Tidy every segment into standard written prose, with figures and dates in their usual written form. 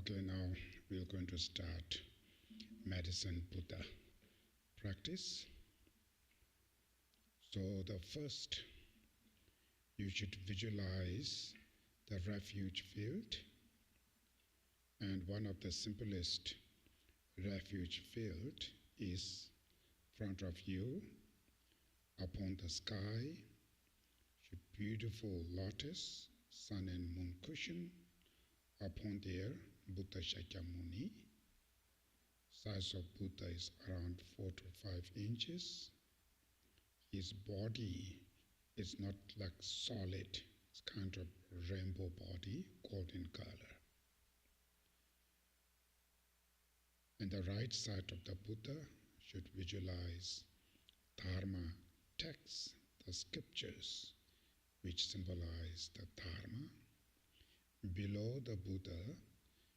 Okay, now we're going to start medicine Buddha practice. So the first, you should visualize the refuge field, and one of the simplest refuge field is front of you upon the sky, beautiful lotus, sun and moon cushion. Upon there, Buddha Shakyamuni. Size of Buddha is around 4 to 5 inches. His body is not like solid, it's kind of rainbow body, golden color. And the right side of the Buddha should visualize Dharma texts, the scriptures, which symbolize the Dharma. Below the Buddha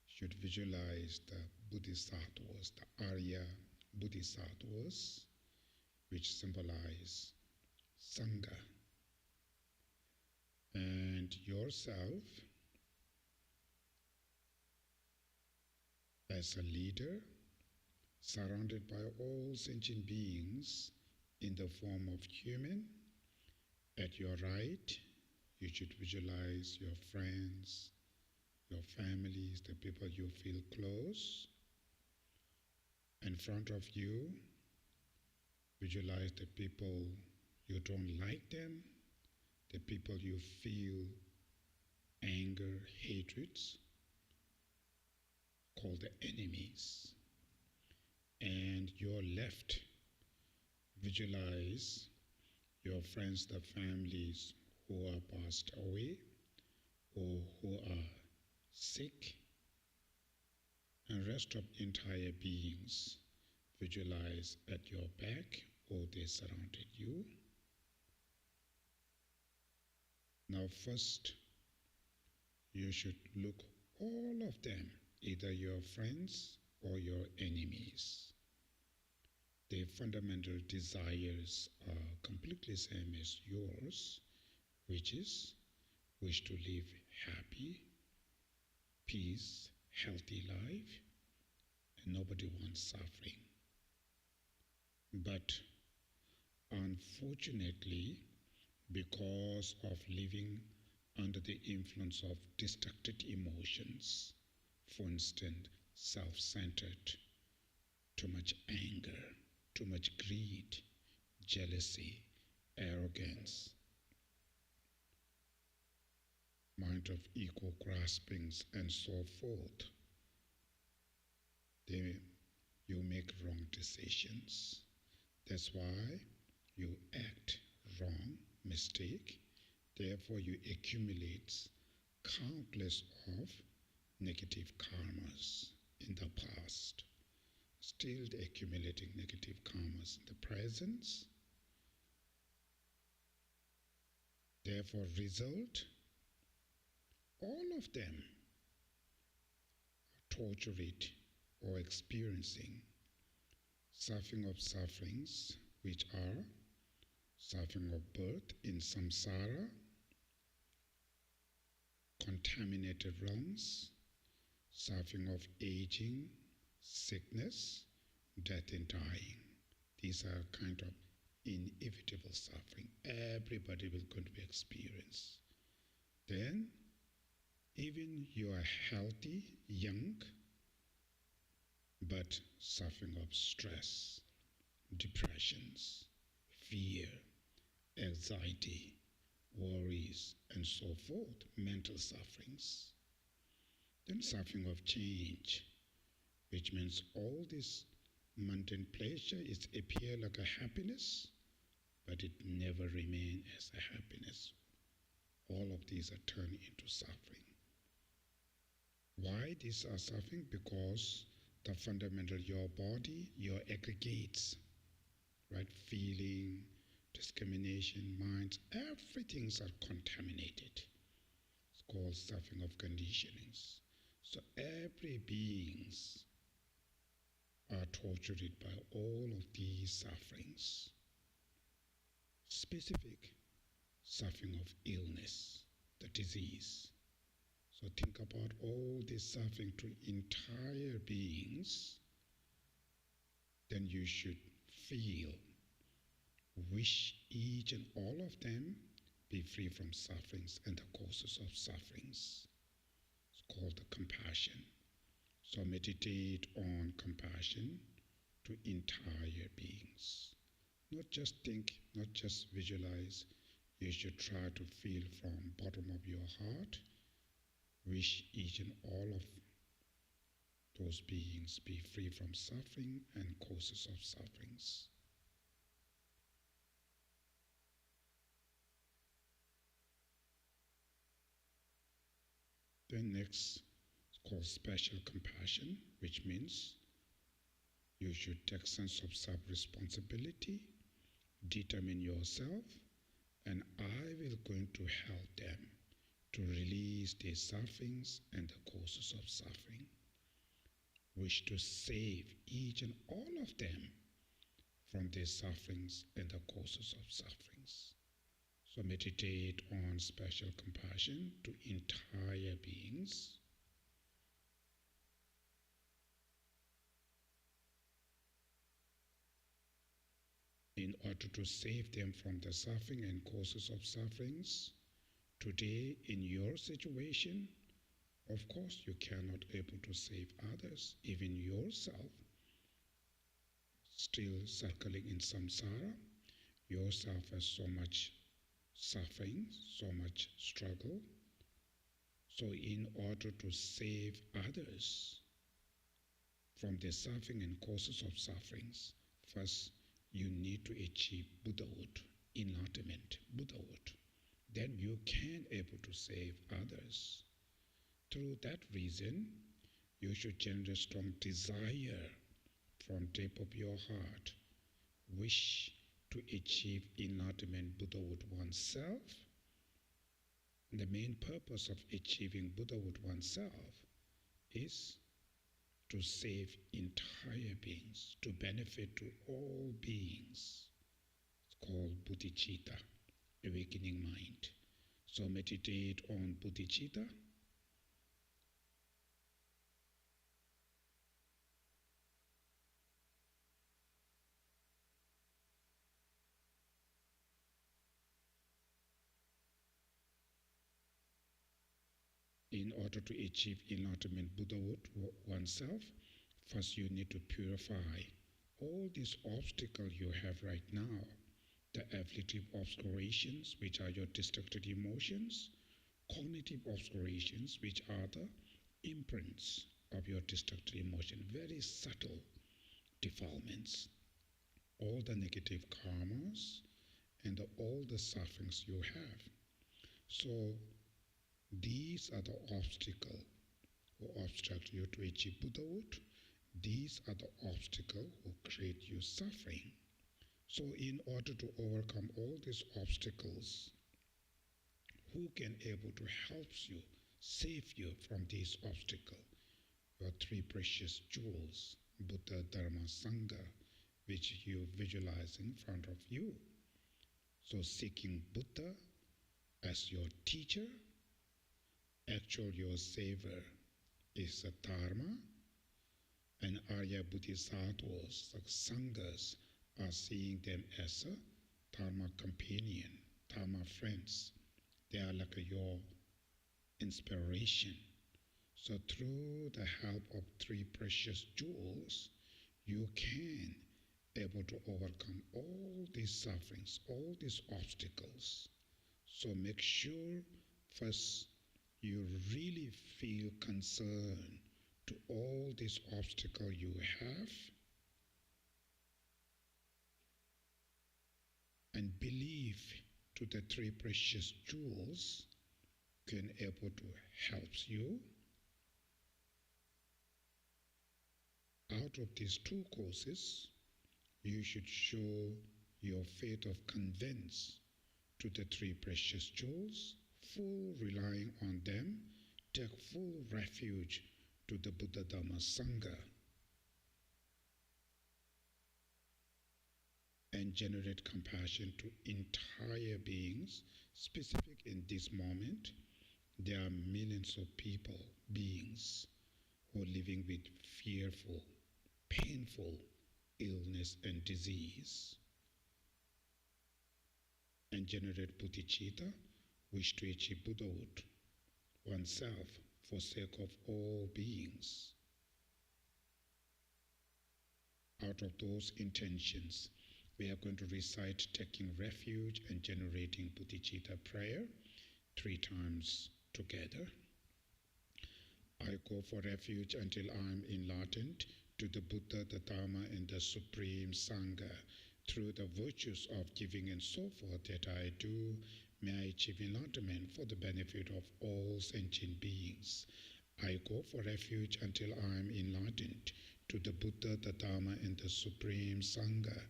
should visualize the Bodhisattvas, the Arya Bodhisattvas, which symbolize Sangha. And yourself as a leader, surrounded by all sentient beings in the form of human. At your right, you should visualize your friends, your families, the people you feel close. In front of you, visualize the people you don't like them, the people you feel anger, hatreds, called the enemies. And your left, visualize your friends, the families who are passed away or who are sick, and rest of entire beings visualize at your back or they surrounded you. Now first, you should look all of them, either your friends or your enemies. Their fundamental desires are completely same as yours, which is wish to live happy, peace, healthy life, and nobody wants suffering. But unfortunately, because of living under the influence of destructive emotions, for instance, self-centered, too much anger, too much greed, jealousy, arrogance, mind of ego graspings, and so forth, you make wrong decisions. That's why you act wrong, mistake. Therefore, you accumulate countless of negative karmas in the past, still accumulating negative karmas in the present. Therefore, result, all of them are tortured or experiencing suffering of sufferings, which are suffering of birth in samsara, contaminated realms, suffering of aging, sickness, death and dying. These are kind of inevitable suffering. Everybody will going to be experienced. Then, even you are healthy, young, but suffering of stress, depressions, fear, anxiety, worries, and so forth, mental sufferings. Then suffering of change, which means all this mundane pleasure is appear like a happiness, but it never remains as a happiness. All of these are turned into suffering. Why these are suffering? Because the fundamental, your body, your aggregates, right? Feeling, discrimination, minds, everything's are contaminated. It's called suffering of conditionings. So every beings are tortured by all of these sufferings. Specific suffering of illness, the disease. So So think about all this suffering to entire beings. Then you should feel, wish each and all of them be free from sufferings and the causes of sufferings. It's called the compassion. So meditate on compassion to entire beings. Not just think, not just visualize. You should try to feel from bottom of your heart. Wish each and all of those beings be free from suffering and causes of sufferings. Then next, it's called special compassion, which means you should take sense of self-responsibility, determine yourself, and I will going to help them to release their sufferings and the causes of suffering. Wish to save each and all of them from their sufferings and the causes of sufferings. So meditate on special compassion to entire beings. In order to save them from the suffering and causes of sufferings, today in your situation, of course you cannot able to save others, even yourself, still circling in samsara, yourself has so much suffering, so much struggle. So in order to save others from the suffering and causes of sufferings, first you need to achieve Buddhahood, enlightenment, Buddhahood. Then you can able to save others. Through that reason, you should generate strong desire from depth of your heart, wish to achieve enlightenment, Buddhahood oneself. And the main purpose of achieving Buddhahood oneself is to save entire beings, to benefit to all beings. It's called bodhicitta, awakening mind. So meditate on bodhicitta. In order to achieve enlightenment Buddhahood oneself, first you need to purify all these obstacles you have right now, the afflictive obscurations, which are your destructive emotions, cognitive obscurations, which are the imprints of your destructive emotion, very subtle defilements, all the negative karmas, and all the sufferings you have. So these are the obstacles who obstruct you to achieve Buddhahood. These are the obstacles who create you suffering. So in order to overcome all these obstacles, who can able to help you, save you from these obstacles? Your three precious jewels, Buddha, Dharma, Sangha, which you visualize in front of you. So seeking Buddha as your teacher, actual your savior is a Dharma, and Arya Bodhisattvas, like Sanghas, are seeing them as a Dharma companion, Dharma friends. They are like your inspiration. So through the help of three precious jewels, you can able to overcome all these sufferings, all these obstacles. So make sure first you really feel concern to all these obstacles you have, and believe to the three precious jewels can able to help you. Out of these two causes, you should show your faith of convince to the three precious jewels, full relying on them, take full refuge to the Buddha Dhamma Sangha, and generate compassion to entire beings, specific in this moment, There are millions of people, beings, who are living with fearful, painful illness and disease, and generate bodhicitta, wish to achieve Buddhahood, oneself, for sake of all beings. Out of those intentions, we are going to recite taking refuge and generating bodhicitta prayer 3 times together. I go for refuge until I am enlightened to the Buddha, the Dharma, and the Supreme Sangha, through the virtues of giving and so forth that I do, may I achieve enlightenment for the benefit of all sentient beings. I go for refuge until I am enlightened to the Buddha, the Dharma, and the Supreme Sangha,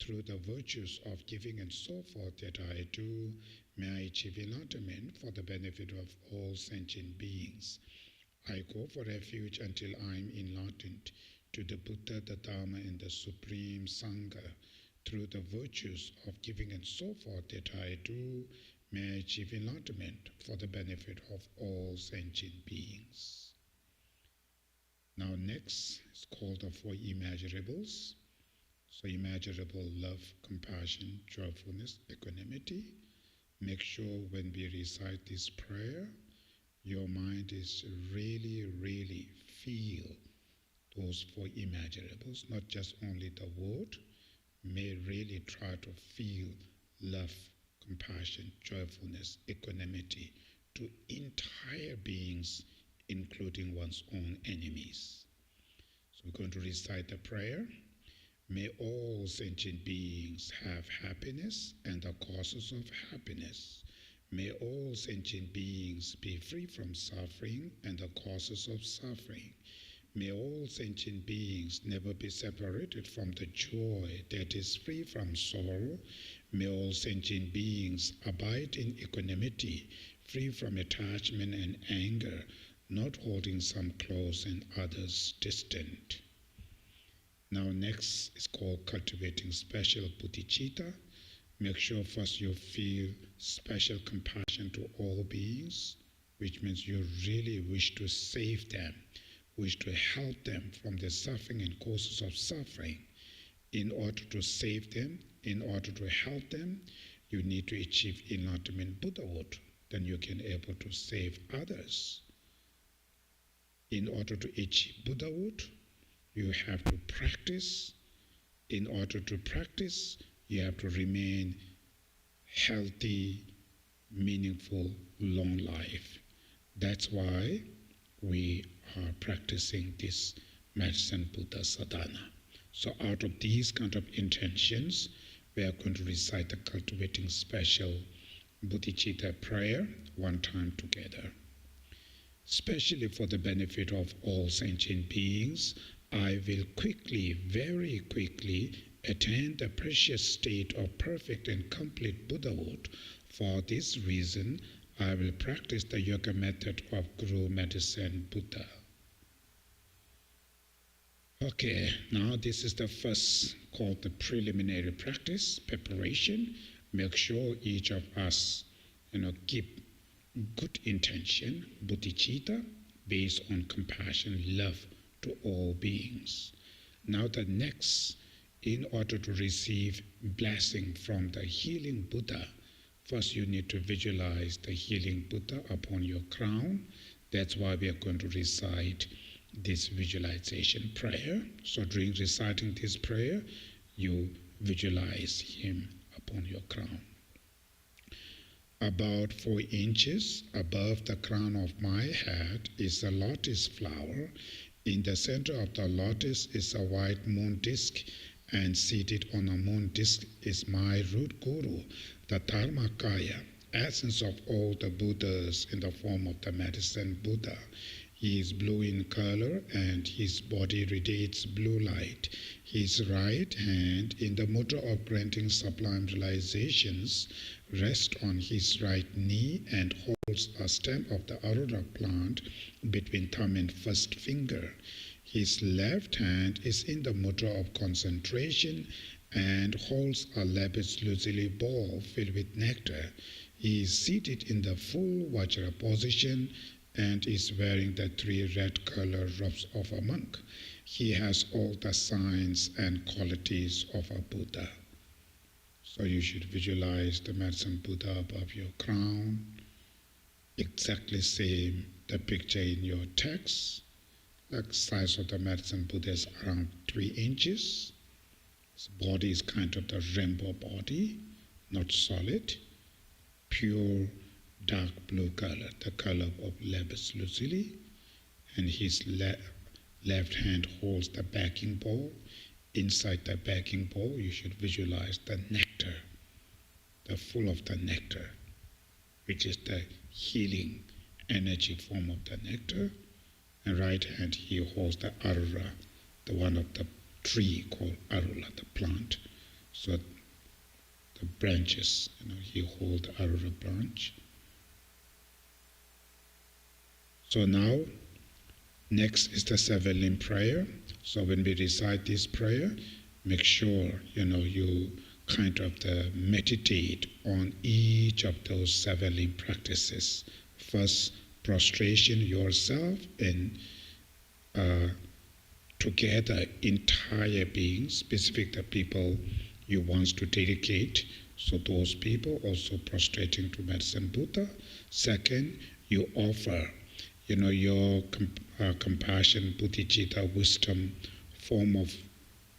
through the virtues of giving and so forth that I do, may I achieve enlightenment for the benefit of all sentient beings. I go for refuge until I am enlightened to the Buddha, the Dharma, and the Supreme Sangha, through the virtues of giving and so forth that I do, may I achieve enlightenment for the benefit of all sentient beings. Now next is called the 4 immeasurables. So immeasurable love, compassion, joyfulness, equanimity. Make sure when we recite this prayer, your mind is really feel those 4 immeasurables, not just only the word. May really try to feel love, compassion, joyfulness, equanimity to entire beings, including one's own enemies. So we're going to recite the prayer. May all sentient beings have happiness and the causes of happiness. May all sentient beings be free from suffering and the causes of suffering. May all sentient beings never be separated from the joy that is free from sorrow. May all sentient beings abide in equanimity, free from attachment and anger, not holding some close and others distant. Now next is called cultivating special bodhicitta. Make sure first you feel special compassion to all beings, which means you really wish to save them, wish to help them from the suffering and causes of suffering. In order to save them, in order to help them, you need to achieve enlightenment Buddhahood. Then you can able to save others. In order to achieve Buddhahood, you have to practice. In order to practice, you have to remain healthy, meaningful, long life. That's why we are practicing this medicine Buddha sadhana. So out of these kind of intentions, we are going to recite the cultivating special bodhicitta prayer 1 time together. Especially for the benefit of all sentient beings, I will quickly, very quickly, attain the precious state of perfect and complete Buddhahood. For this reason, I will practice the yoga method of Guru Medicine Buddha. Okay, now this is the first called the preliminary practice, preparation. Make sure each of us, keep good intention, bodhicitta, based on compassion, love to all beings. Now the next, in order to receive blessing from the healing Buddha, first you need to visualize the healing Buddha upon your crown. That's why we are going to recite this visualization prayer. So during reciting this prayer, you visualize him upon your crown. About 4 inches above the crown of my head is a lotus flower. In the center of the lotus is a white moon disk, and seated on a moon disk is my root guru, the Dharmakaya, essence of all the Buddhas in the form of the medicine Buddha. He is blue in color and his body radiates blue light. His right hand, in the mudra of granting sublime realizations, rests on his right knee and holds a stem of the arura plant between thumb and first finger. His left hand is in the mudra of concentration and holds a lapis lazuli ball filled with nectar. He is seated in the full Vajra position and is wearing the 3 red color robes of a monk. He has all the signs and qualities of a Buddha. So you should visualize the medicine Buddha above your crown. Exactly same the picture in your text. The size of the medicine Buddha is around 3 inches. His body is kind of the rainbow body, not solid, pure dark blue color, the color of lapis lazuli, and his left hand holds the backing bowl. Inside the backing bowl, you should visualize the nectar, the full of the nectar, which is the healing energy form of the nectar. And right hand, he holds the arura, the one of the tree called arula, the plant. So the branches, he holds the arura branch. So now, next is the 7-limb prayer. So when we recite this prayer, make sure, you kind of meditate on each of those 7-limb practices. First, prostration yourself and together entire beings, specific the people you want to dedicate. So those people also prostrating to medicine Buddha. Second, you offer your compassion, bodhicitta, wisdom, form of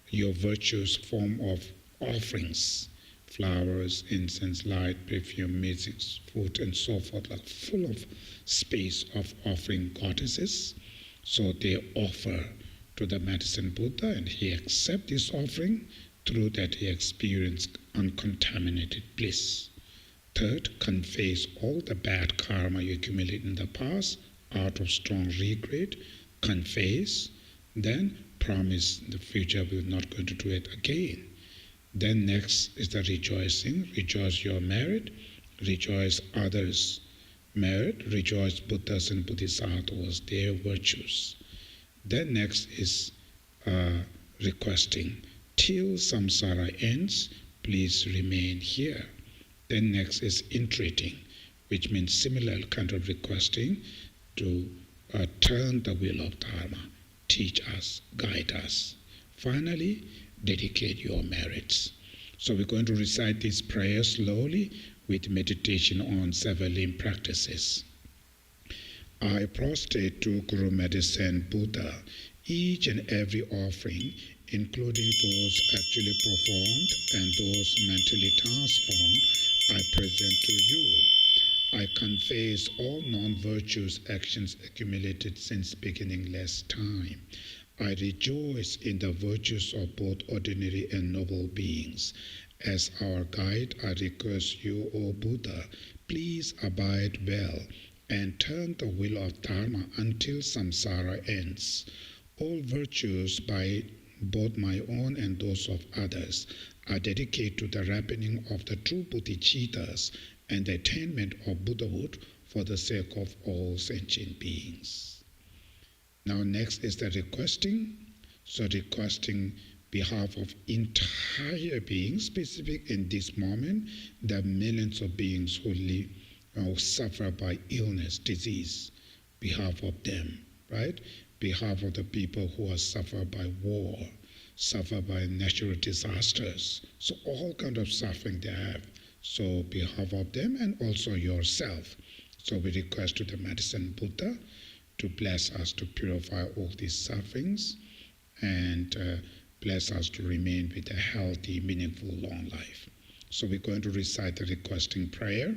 your virtues, form of offerings, flowers, incense, light, perfume, music, food, and so forth, like full of space of offering goddesses. So they offer to the medicine Buddha, and he accepts this offering. Through that he experienced uncontaminated bliss. Third, confess all the bad karma you accumulated in the past, out of strong regret, confess, then promise in the future we're not going to do it again. Then next is the rejoicing. Rejoice your merit, rejoice others' merit, rejoice Buddhas and Bodhisattvas, their virtues. Then next is requesting, till samsara ends, please remain here. Then next is entreating, which means similar kind of requesting, to turn the wheel of Dharma, teach us, guide us. Finally, dedicate your merits. So we're going to recite this prayer slowly with meditation on 7-limb practices. I prostrate to Guru Medicine Buddha each and every offering, including those actually performed and those mentally transformed, I present to you. I confess all non-virtuous actions accumulated since beginning last time. I rejoice in the virtues of both ordinary and noble beings. As our guide, I request you, O Buddha, please abide well and turn the wheel of Dharma until samsara ends. All virtues, by both my own and those of others, are dedicated to the ripening of the true bodhicittas and the attainment of Buddhahood for the sake of all sentient beings. Now next is the requesting. So requesting behalf of entire beings, specific in this moment, the millions of beings who live or suffer by illness, disease, behalf of them, right? Behalf of the people who are suffered by war, suffer by natural disasters. So all kind of suffering they have. So behalf of them and also yourself. So we request to the medicine Buddha to bless us to purify all these sufferings and bless us to remain with a healthy, meaningful, long life. So we're going to recite the requesting prayer.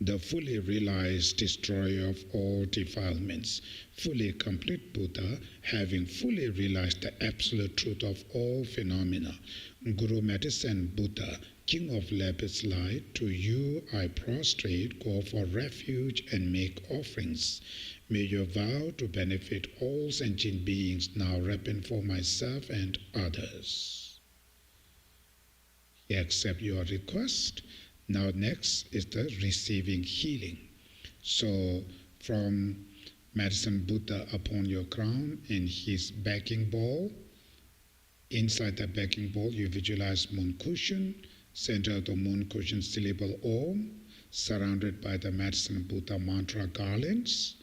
The fully realized destroyer of all defilements, fully complete Buddha, having fully realized the absolute truth of all phenomena, Guru Medicine Buddha, King of lapis light, to you I prostrate, go for refuge and make offerings. May your vow to benefit all sentient beings now ripen for myself and others. He accepts your request. Now next is the receiving healing. So from Medicine Buddha upon your crown in his backing bowl, inside the backing bowl you visualize moon cushion, center of the moon cushion syllable Om, surrounded by the medicine Buddha mantra garlands.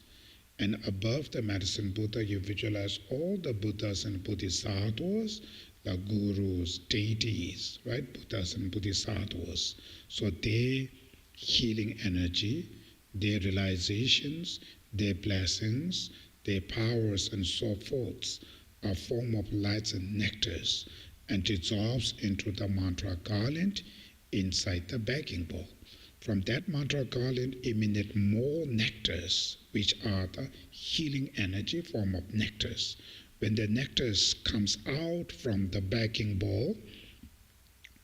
And above the medicine Buddha, you visualize all the Buddhas and Bodhisattvas, the gurus, deities, right? Buddhas and Bodhisattvas. So their healing energy, their realizations, their blessings, their powers, and so forth, are form of lights and nectars, and dissolves into the mantra garland inside the begging bowl. From that mantra garland emanate more nectars, which are the healing energy form of nectars. When the nectars comes out from the begging bowl,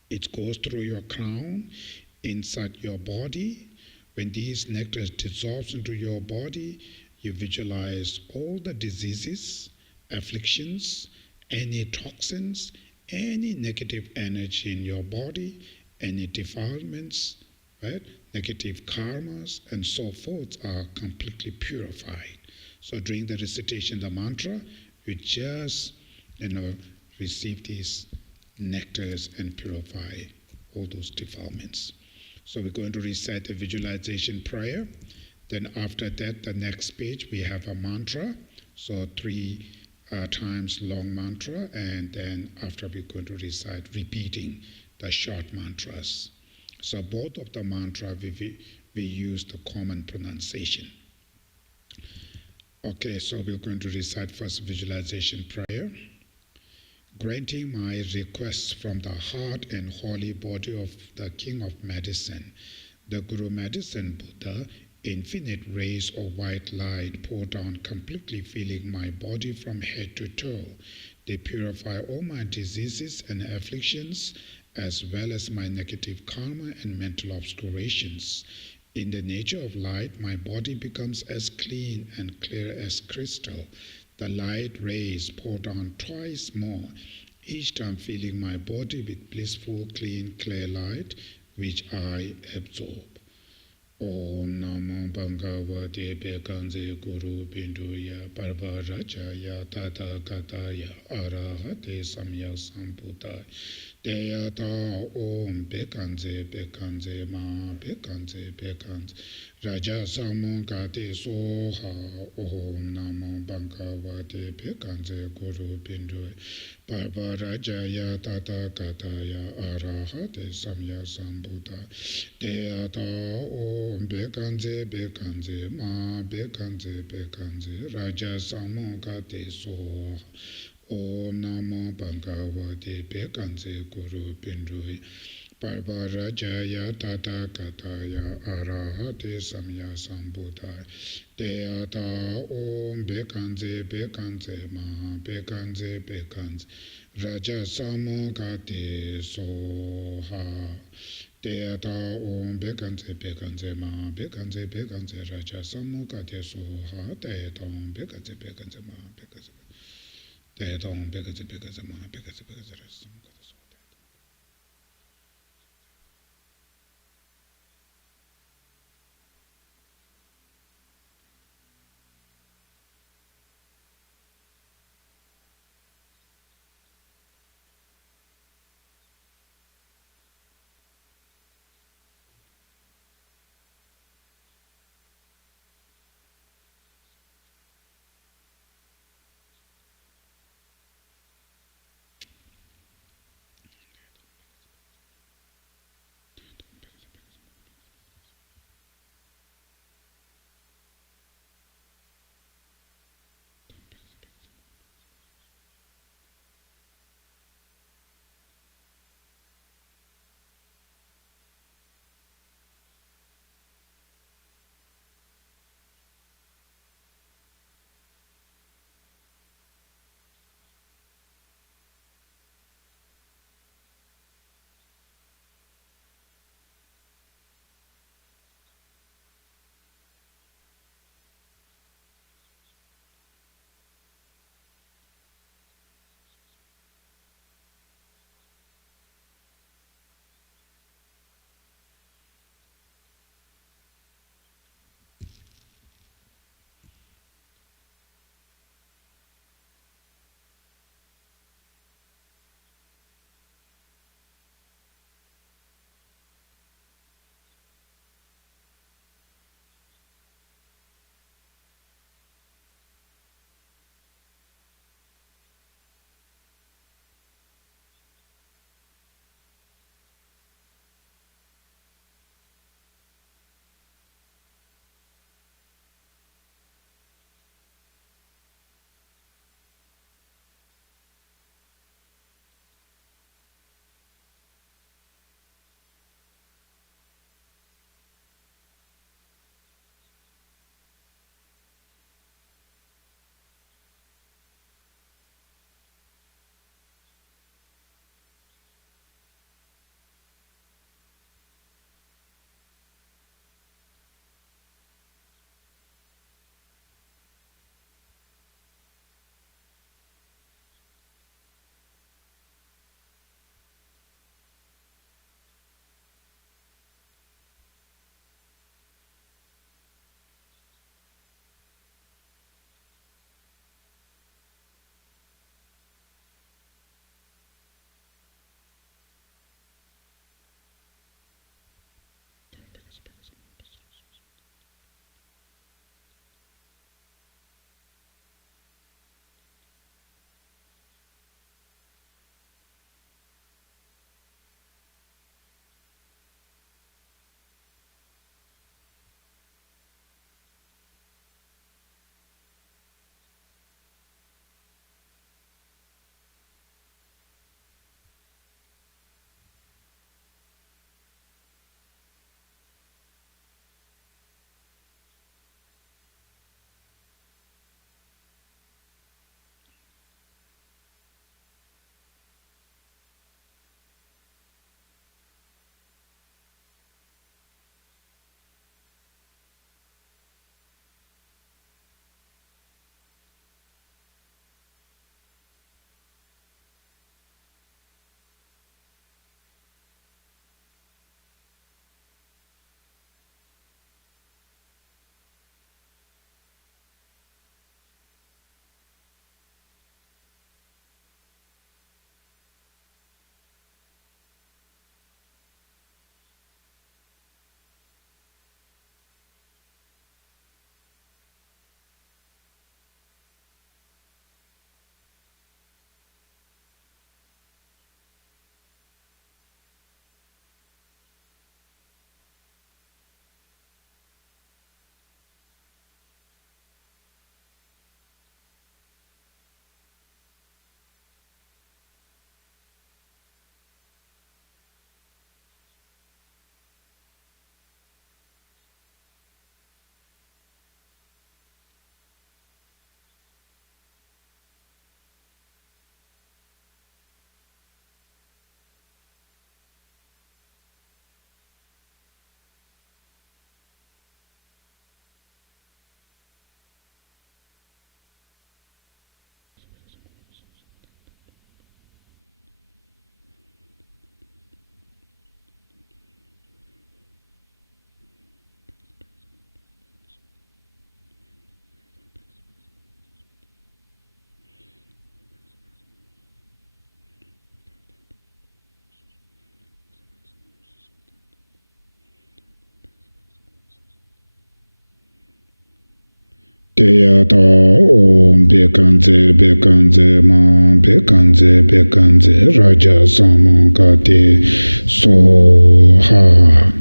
it goes through your crown, inside your body. When these nectars dissolves into your body, you visualize all the diseases, afflictions, any toxins, any negative energy in your body, any defilements, right? Negative karmas and so forth are completely purified. So during the recitation of the mantra, you just receive these nectars and purify all those defilements. So we're going to recite the visualization prayer. Then after that, the next page, we have a mantra. So 3 times long mantra, and then after we're going to recite repeating the short mantras. So both of the mantra, we use the common pronunciation. Okay, so we're going to recite first visualization prayer. Granting my requests from the heart and holy body of the King of Medicine, the Guru Medicine Buddha, infinite rays of white light pour down, completely filling my body from head to toe. They purify all my diseases and afflictions, as well as my negative karma and mental obscurations. In the nature of light, my body becomes as clean and clear as crystal. The light rays pour down twice more, each time filling my body with blissful, clean, clear light, which I absorb. Om Namo Bhagavate Bekanze Guru Binduya Parvarachaya Tathagata Arahate Samya Sambuddhaya Deyata Om Bekanze Ma Bekanze Raja Samungate Soha Om Namo Bhagavate Bekanze Guru Binduya Parvarachaya Tathagata Arahate Samya Sambuddhaya Deyata Om Bekanze Ma Bekanze Raja Samungate Soha Om Namo Bhagavate Bekanze Guru Pindui Parvarajaya Tathagata Arahate Samya Sambuddhaya Deyata Om Bekanze Ma Bekanze Raja Samungate Soha Deyata Om Bekanze Ma Bekanze Raja Samungate Soha Deyata Om Bekanze Ma Bekanze Deyata Om Bekanze Ma Bekanze Raja Samungate Soha. Deyata Om Bekanze Bekanze Ma Bekanze Bekanze Raja Samankate Soha.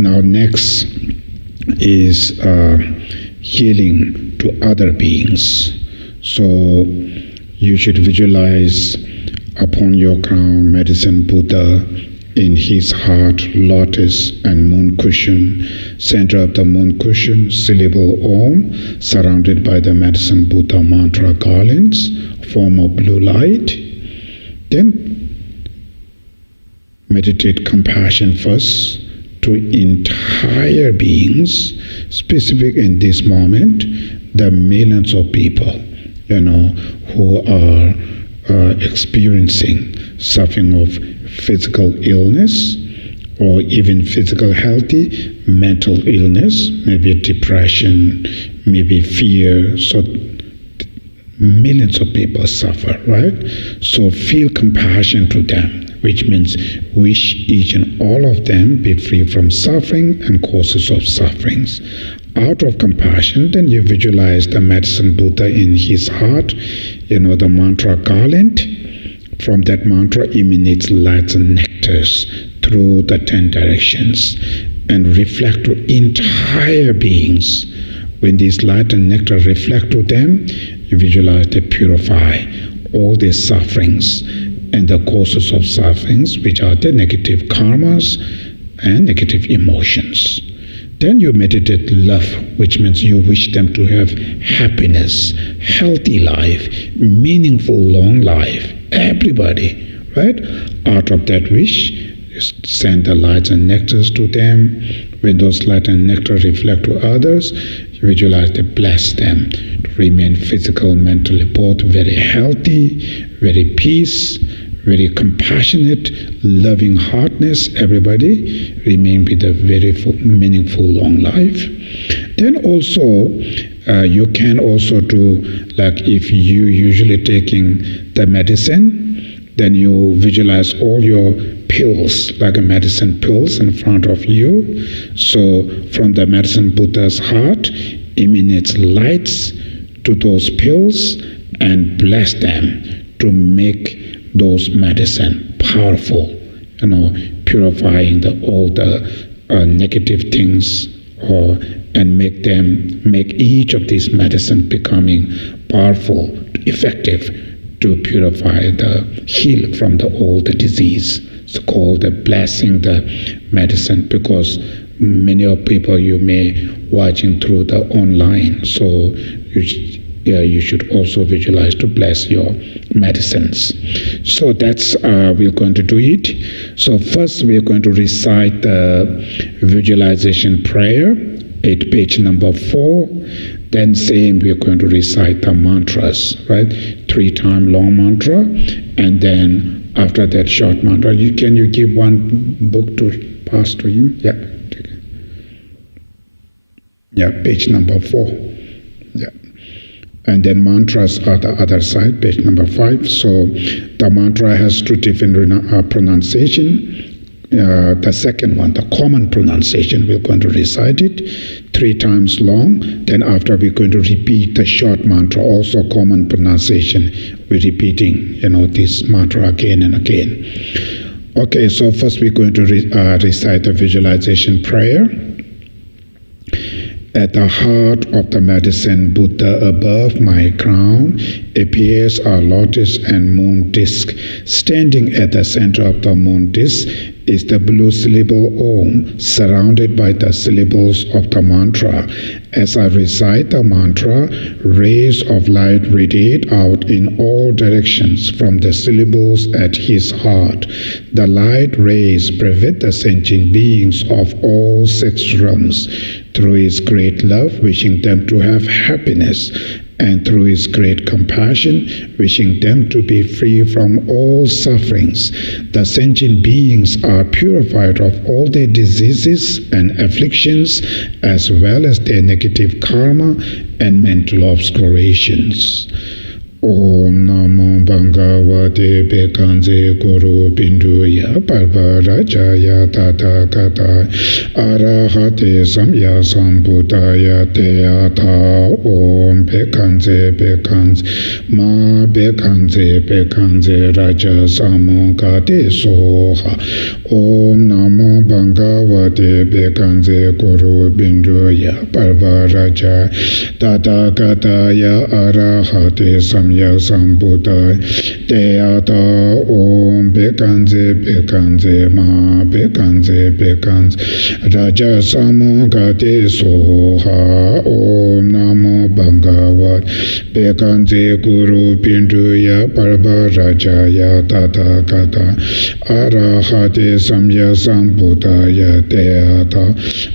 Now next is healing to other beings. So you should visualize upon your crown medicine Buddha, in his heart lotus and moon cushion, center of the moon cushion syllable Om, surrounded by the medicine Buddha mantra garlands, form of blue light. Then meditate compassion first to entire beings, specific in this moment, the millions of people, who are experiencing suffering of physical illness or even physical healthy, mental illness, maybe depression, maybe fear. So millions of people suffer, right? So feel compassion to them, which means wish each and all of them be free from suffering and causes of sufferings. Out of compassion, then you visualize the medicine Buddha in his heart, the mantra garland. From that mantra emanates lights and nectars through the 10 directions and reflect to entire beings. When these light and nectar reflect to them, you visualize they purify all these sufferings and the causes of sufferings, which are the negative karmas and negative emotions. Then you meditate love, which means you wish them to have happiness, healthy life, meaningful long life, everybody, right? Out of that wish, you send the lights and nectars to them. When those light and nectar reflect to others, you visualize they bless them to remain physical, mentally, both very healthy, very peace, very compassionate, loving heartness, everybody remain with a very meaningful long life. Then also, you can also do, like if you usually taking the medicine, then you visualize all your pills, like a medicine pills in front of you. So from the medicine Buddha's heart emanates lights to those pills and bless them to make those medicine powerful, purifying all the negative things, and make each of these medicine becoming powerful, effective to purify heal from all the disease. It's called the blessing the medicine, because many of people you may watching through the online, so you should also visualize to bless your medicines. So that's we're going to do it. So first we're going to recite the visualization prayer at page number 4. Then same, we're going to recite the mantras, right? 3-time long mantra, and then after that short mantra. Can you give one book to pass to him? Yeah. Yeah, page number 4. Yeah. And then mantras are the other side, page number 5. So the mantra has 2 different pronunciation. The second one, the common pronunciation, we're going to recite it 3 times long. Then after we're going to repeat the short mantra, also common pronunciation. We're repeating, this mantra again and again. Okay, so first we're going to recite the visualization prayer. At the heart of the medicine Buddha above my crown appears a lotus and moon disk. Standing at the center of the moon disk is the blue syllable Om, surrounded by the syllables of the mantra. As I recite the mantra, rays of light radiate out in all directions from the syllables at his heart. The light rays pervade the sentient beings of all 6 realms through his great love, wishing them to have happiness, and through his great compassion, wishing them to be free from all sufferings. The sentient beings are purified of all their diseases and afflictions, as well as their negative karma and mental obscurations. Om Namo Bhagavate Bekanze Guru Binduya Parvarajaya Tathagata Arahate Samya Sambuddhaya Teata Om Bekanze Bekanze Ma Bekanze Bekanze Raja Samokate Soha Om Namo Bhagavate Bekanze Guru Binduya Parvarajaya Tathagata Arahate Samya Sambuddha Teata Om Bekanze Bekanze Ma Bekanze Bekanze Raja Samogate Soha Om Namo Bhagavat Bekanze Guru Binduya Parvarajaya Tathagata Arahate Samya Sambuddhaya Teata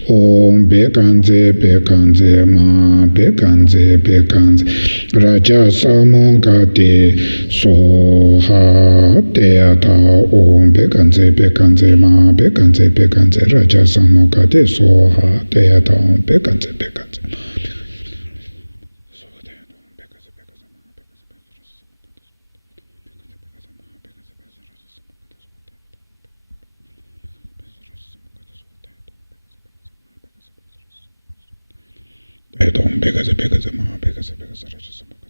Om Bekanze Bekanze Ma Bekanze Bekanze Raja Samogate Soha Teata Om Bekanze Bekanze Ma Bekanze Bekanze Raja Samogate Soha Teata Om Bekanze Bekanze Om Bekanze Bekanze Ma Bekanze Bekanze Raja Samogate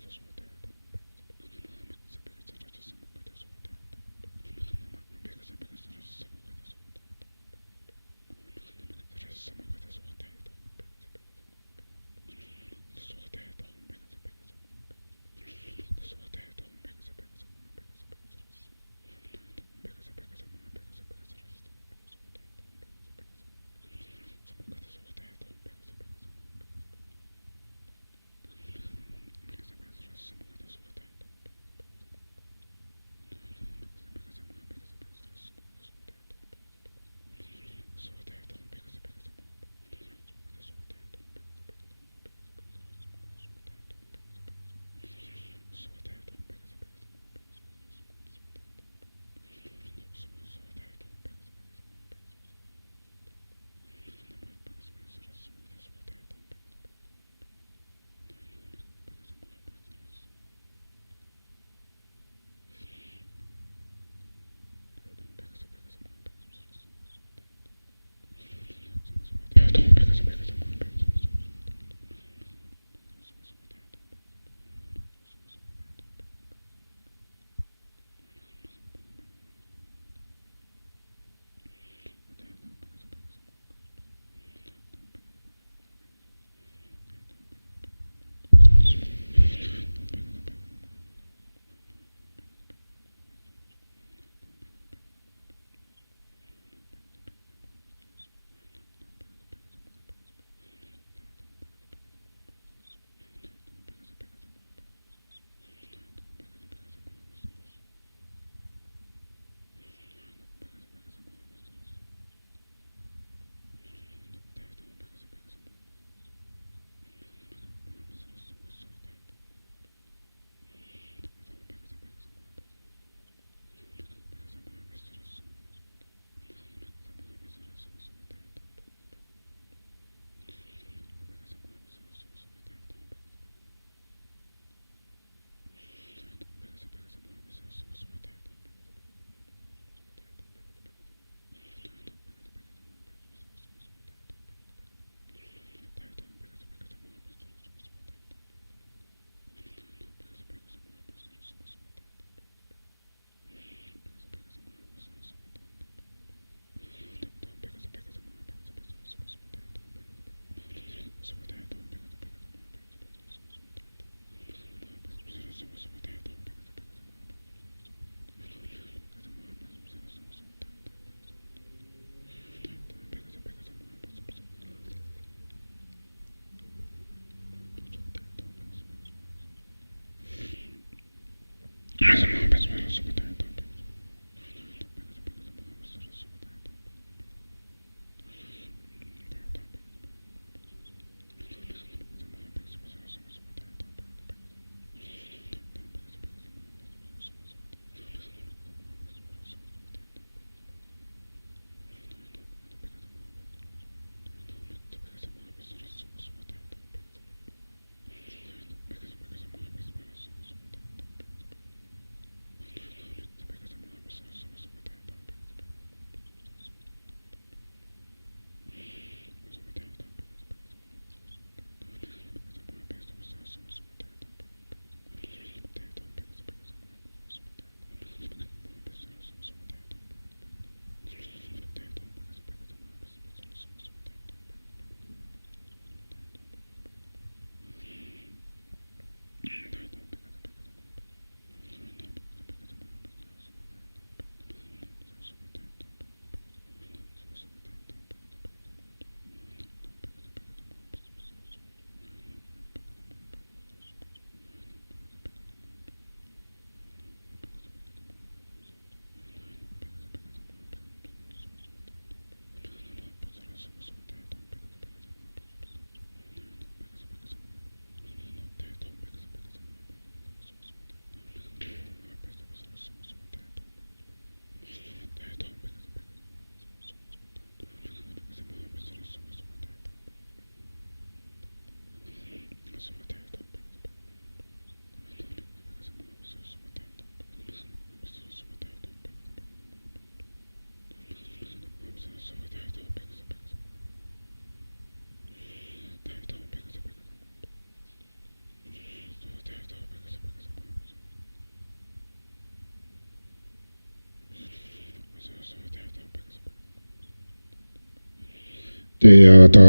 Deyata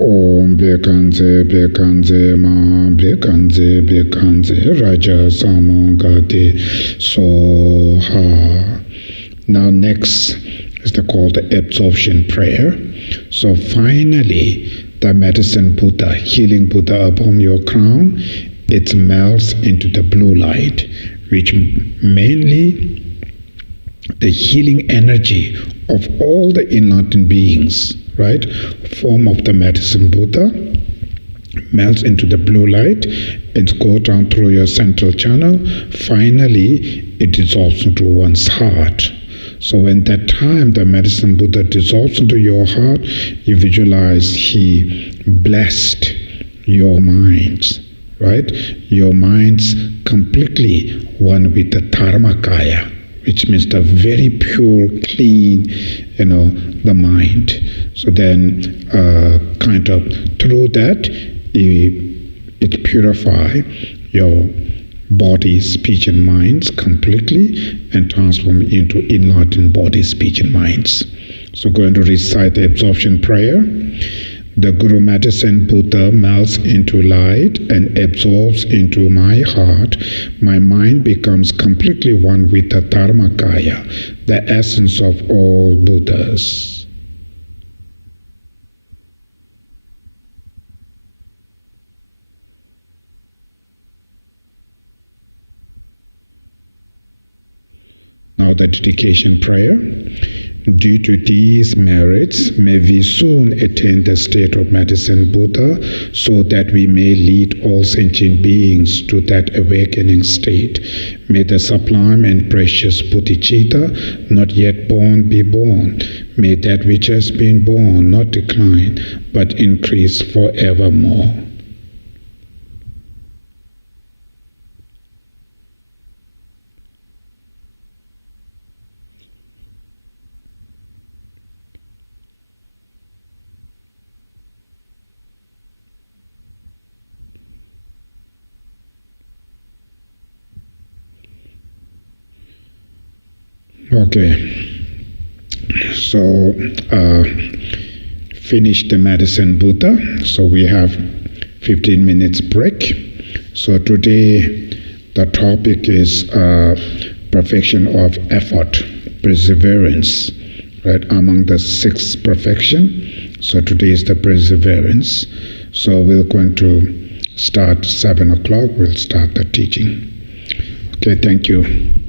Om Bekanze Bekanze Ma Bekanze Bekanze Raja Samangati Soha. Now next is called the absorption prayer. So finally, the medicine Buddha, healing Buddha upon your crown, it melts into the blue light, which mainly the healing energy of all the enlightened beings, right? Form of the medicine Buddha melts into the blue light. It goes down through your central channel. Finally, it dissolves into one's heart. So when that time the medicine Buddha dissolves into your heart, you visualize he blessed your minds, right? Your minds completely one with the Dharmakaya, which means the very pure, clean, the mind. So then kind of through that, it purifies your body, speech, and minds completely and transform into enlightened body, speech, and minds. So going to recite the absorption prayer. The Guru Medicine Buddha melts into light and absorbs into my heart. My mind becomes completely one with the Dharmakaya, the essence of all Buddhas. Now the dedication prayer. Due to these merits, may we soon attain the state of medicine Buddha, so that we may lead all sentient beings to that awakening state. May the sublime and precious bodhicitta not yet born be born. May that which has been born not decline, but increase forevermore. Okay, so finish the medicine Buddha. So we have 15 minutes break. So today the topic is perfection of effort, perseverance, right? Among the 6 perfection. So today is the perseverance. So we're going to start 7 o'clock. We'll start the teaching. Okay, thank you.